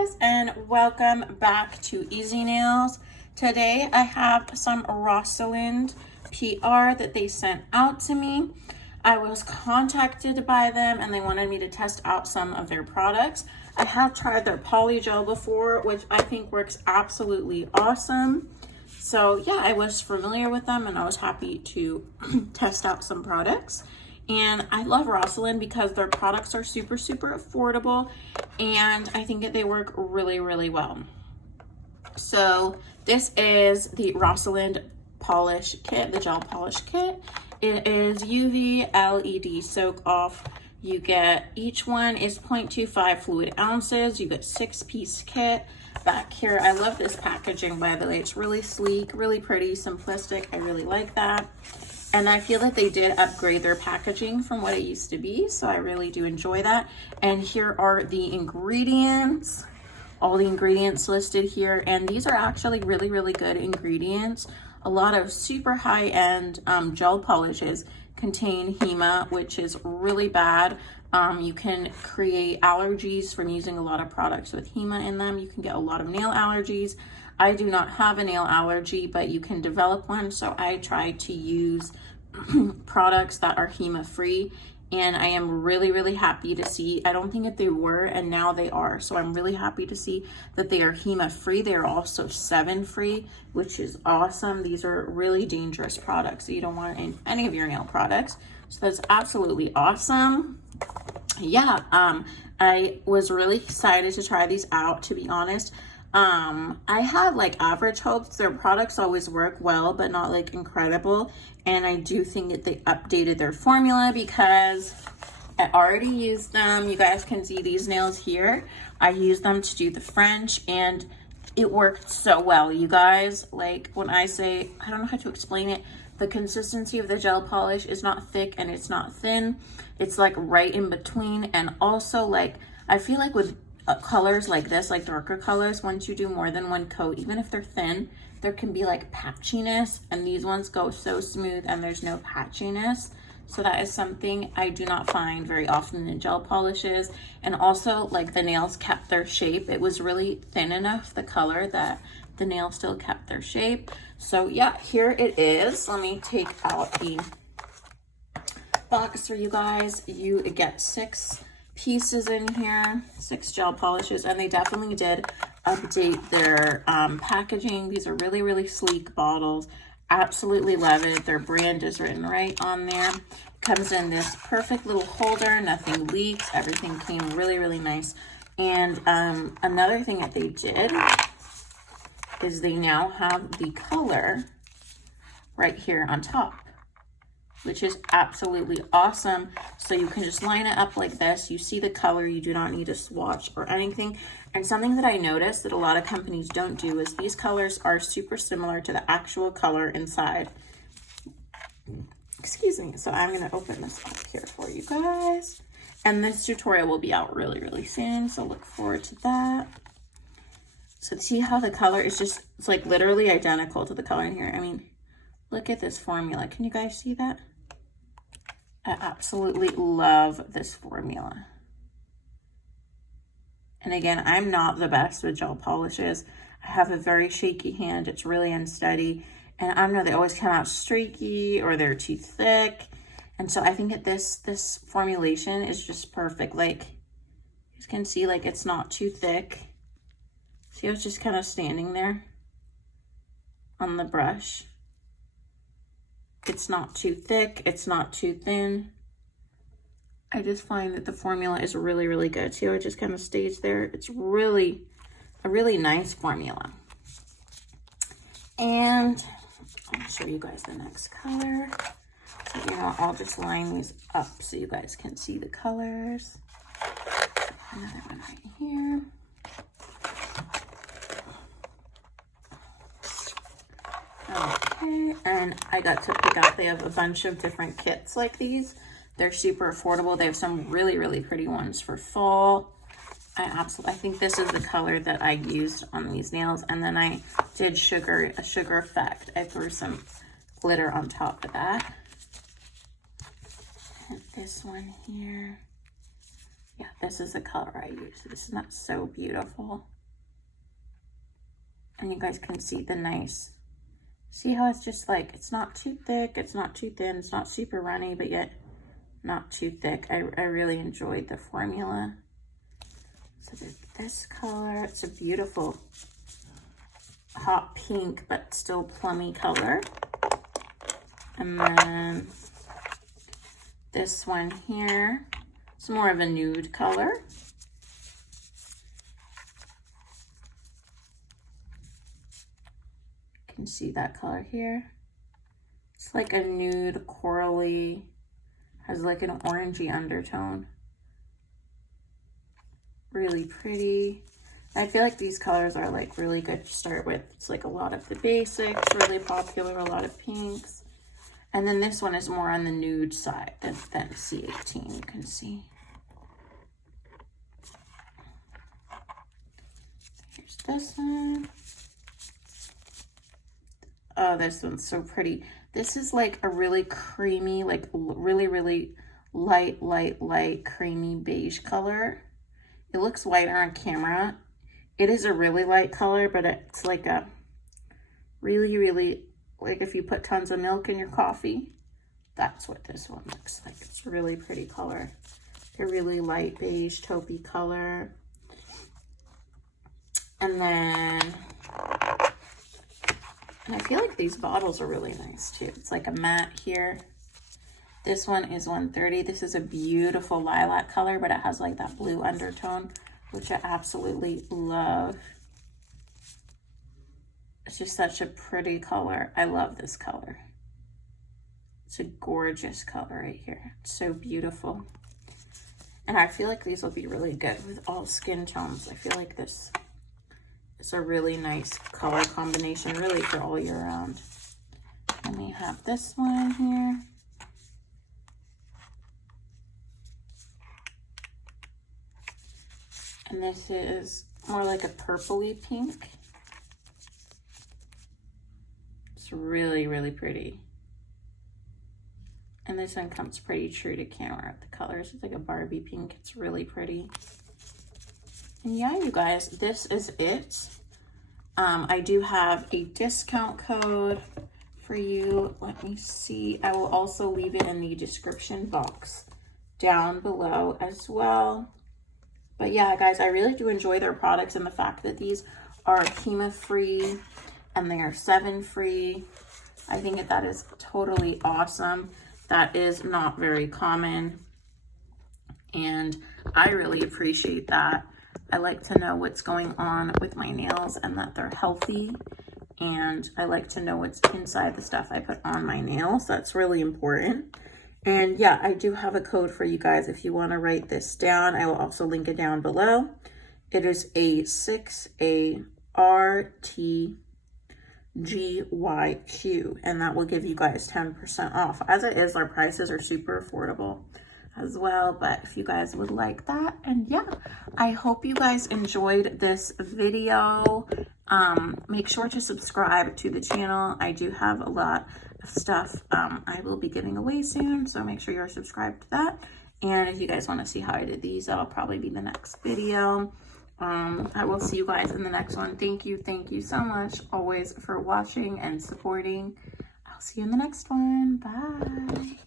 guys, and welcome back to Easy Nails. Today I have some Rosalind PR that they sent out to me. I was contacted by them and they wanted me to test out some of their products. I have tried their poly gel before, which I think works absolutely awesome. So yeah, I was familiar with them and I was happy to test out some products. And I love Rosalind because their products are super affordable, and I think that they work really well. So this is the Rosalind Polish Kit, the Gel Polish Kit. It is UV LED soak off. You get, each one is 0.25 fluid ounces. You get 6-piece kit. Back here, I love this packaging, by the way. It's really sleek, really pretty, simplistic. I really like that. And I feel that they did upgrade their packaging from what it used to be, so I really do enjoy that. And here are the ingredients, all the ingredients listed here. And these are actually really good ingredients. A lot of super high-end gel polishes contain hema, which is really bad. You can create allergies from using a lot of products with hema in them. You can get a lot of nail allergies. I do not have a nail allergy, but you can develop one. So I try to use products that are hema free, and I am really happy to see, I don't think that they were, and now they are. So I'm really happy to see that they are hema free. They are also 7 free, which is awesome. These are really dangerous products, so you don't want in any of your nail products. So that's absolutely awesome. Yeah, I was really excited to try these out, to be honest. I had like average hopes. Their products always work well, but not like incredible. And I do think that they updated their formula because I already used them. You guys can see these nails here. I used them to do the French and it worked so well, you guys. Like when I say, I don't know how to explain it. The consistency of the gel polish is not thick and it's not thin. It's like right in between. And also like, I feel like with colors like this, like darker colors, once you do more than one coat, even if they're thin, there can be like patchiness, and these ones go so smooth and there's no patchiness. So that is something I do not find very often in gel polishes. And also like the nails kept their shape. It was really thin enough, the color, that the nail still kept their shape. So yeah, here it is. Let me take out the box for you guys. You get 6 pieces in here, 6 gel polishes, and they definitely did update their packaging. These are really sleek bottles. Absolutely love it. Their brand is written right on there. Comes in this perfect little holder, nothing leaks, everything came really nice. And another thing that they did is they now have the color right here on top, which is absolutely awesome. So you can just line it up like this. You see the color, you do not need a swatch or anything. And something that I noticed that a lot of companies don't do is these colors are super similar to the actual color inside. Excuse me. So I'm gonna open this up here for you guys. And this tutorial will be out really soon, so look forward to that. So see how the color is just, it's like literally identical to the color in here. I mean, look at this formula. Can you guys see that? I absolutely love this formula. And again, I'm not the best with gel polishes. I have a very shaky hand. It's really unsteady. And I know they always come out streaky or they're too thick. And so I think that this formulation is just perfect. Like, you can see like it's not too thick. See how it's just kind of standing there on the brush. It's not too thick, it's not too thin. I just find that the formula is really good. See how it just kind of stays there? It's really a really nice formula. And I'll show you guys the next color. So, you know, I'll just line these up so you guys can see the colors. Another one right here. Okay, and I got to pick out, they have a bunch of different kits like these. They're super affordable. They have some really pretty ones for fall. I think this is the color that I used on these nails. And then I did a sugar effect. I threw some glitter on top of that. And this one here. Yeah, this is the color I use. Isn't that so beautiful? And you guys can see the nice, see how it's just like, it's not too thick, it's not too thin, it's not super runny, but yet not too thick. I really enjoyed the formula. So there's this color. It's a beautiful hot pink, but still plummy color. And then this one here, it's more of a nude color. You can see that color here. It's like a nude corally, has like an orangey undertone. Really pretty. I feel like these colors are like really good to start with. It's like a lot of the basics, really popular, a lot of pinks. And then this one is more on the nude side than C18, you can see. Here's this one. Oh, this one's so pretty. This is like a really creamy, like really light creamy beige color. It looks whiter on camera. It is a really light color, but it's like a really, like if you put tons of milk in your coffee, that's what this one looks like. It's a really pretty color. A really light beige taupey color. And then, and I feel like these bottles are really nice too. It's like a matte here. This one is 130. This is a beautiful lilac color, but it has like that blue undertone, which I absolutely love. It's just such a pretty color. I love this color. It's a gorgeous color right here. It's so beautiful. And I feel like these will be really good with all skin tones. I feel like this is a really nice color combination, really for all year round. And we have this one here. And this is more like a purpley pink. It's really pretty. And this one comes pretty true to camera. The colors, it's like a Barbie pink. It's really pretty. And yeah, you guys, this is it. I do have a discount code for you. Let me see. I will also leave it in the description box down below as well. But yeah, guys, I really do enjoy their products, and the fact that these are hema free and they are 7 free. I think that is totally awesome. That is not very common, and I really appreciate that. I like to know what's going on with my nails and that they're healthy, and I like to know what's inside the stuff I put on my nails. That's really important. And yeah, I do have a code for you guys if you want to write this down. I will also link it down below. It is A6ARTGYQ, and that will give you guys 10% off. As it is, our prices are super affordable as well, but if you guys would like that. And yeah, I hope you guys enjoyed this video. Make sure to subscribe to the channel. I do have a lot of stuff I will be giving away soon, so make sure you're subscribed to that. And if you guys want to see how I did these, that'll probably be the next video. I will see you guys in the next one. Thank you so much always for watching and supporting. I'll see you in the next one. Bye.